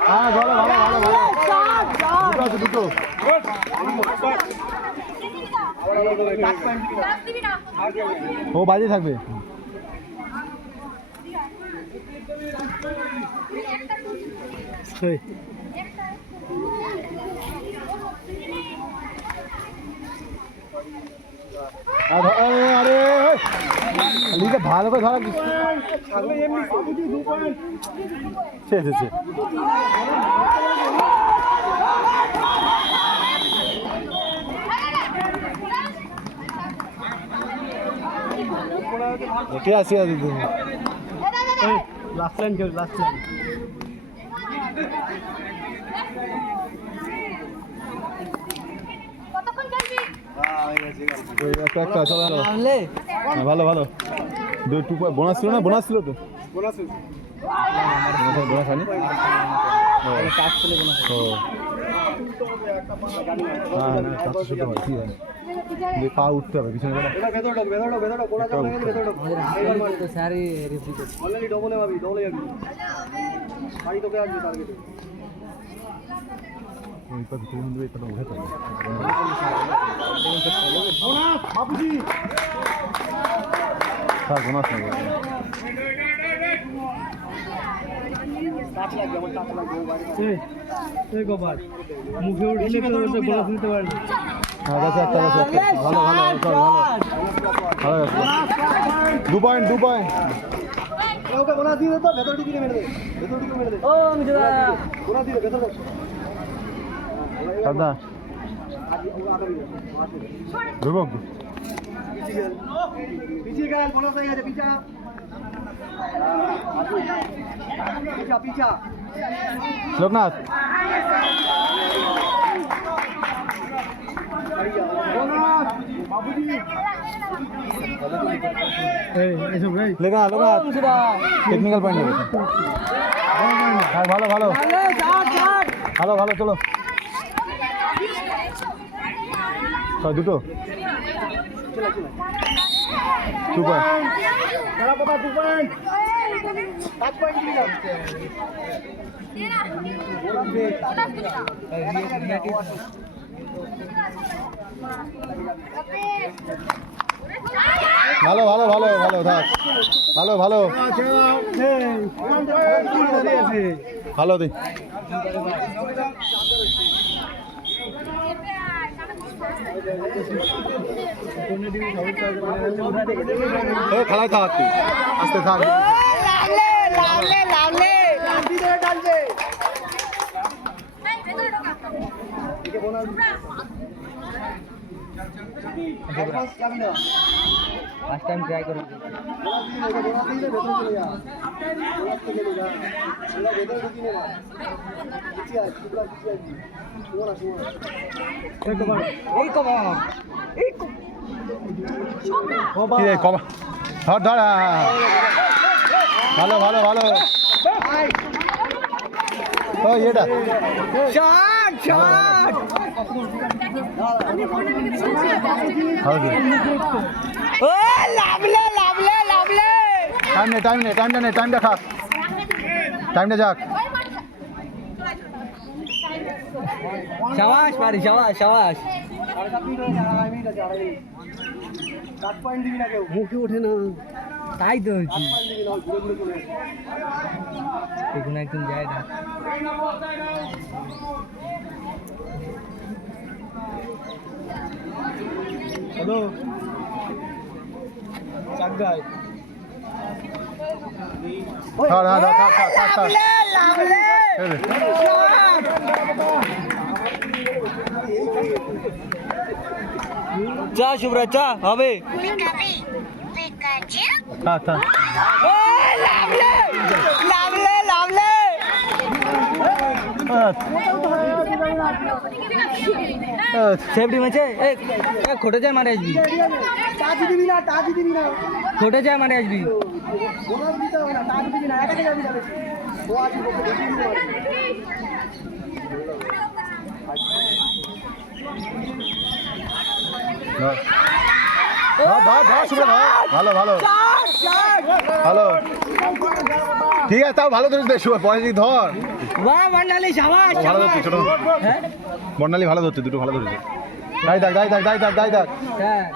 হ্যাঁ ভালো ভালো ভালো ভালো দুটো আছে দুটো ও বাজে থাকবে লিগে ভালো করে ধরা। সে সে সে কে আসি আছে তুমি লাস্ট লাইন কেউ লাস্ট লাইন কতক্ষণ খেলবি? একটা একটা চলো চলো। হ্যাঁ, ভালো ভালো। টু বোনাস ছিল না? বোনাস ছিল তো? বোনাস বোনাস হয়নি ও। ও হ্যাঁ না চারশো শুধু হয় নেই মুখে উঠলে তো হ্যাঁ গেছে একটা গেছে একটা ভালো ভালো চল ভালো পয়েন্ট দাদা ধ্রুবক লোকনাথ এই এসব লেখা লোকনাথ টেকনিক্যাল পয়েন্ট হ্যাঁ ভালো ভালো ভালো ভালো চলো দুটো ভালো ভালো ভালো ভালো থাক। ভালো ভালো। ভালো ও খেলায় থাক তুই। আস্তে থাক। ফার্স্ট টাইম ট্রাই করুন ধর ধর হ্যাঁ, হ্যাঁ, হ্যাঁ। ভালো ভালো ভালো ও এটা ও লাভলে লাভলে লাভলে টাইম নে টাইম নে টাইমটা নে মুখে ওঠে না তাই তো একদম যায় না হ্যালো চাঙ্গাই ধর হ্যাঁ ধর থাক থাক থাক থাক ছেড়ে দে। চা চা হবে থাক থাক লাভলে লাভলে লাভলে আহ, আহ, সেফটি ম্যাচে এ এ খোটে যায় মারে আসবি খোটে যায় মারে আসবি ধর। ভালো ভালো। ভালো। ঠিক আছে তাও ভালো ধরিস দে দিকে ধর। বাহ সাবাস ভালো ধরছে ছোট হ্যাঁ? বর্ণালী ভালো ধরছে দুটো ভালো ধরেছে। দাই দাগ দাই দাগ দাই দাগ দাই দাগ হ্যাঁ।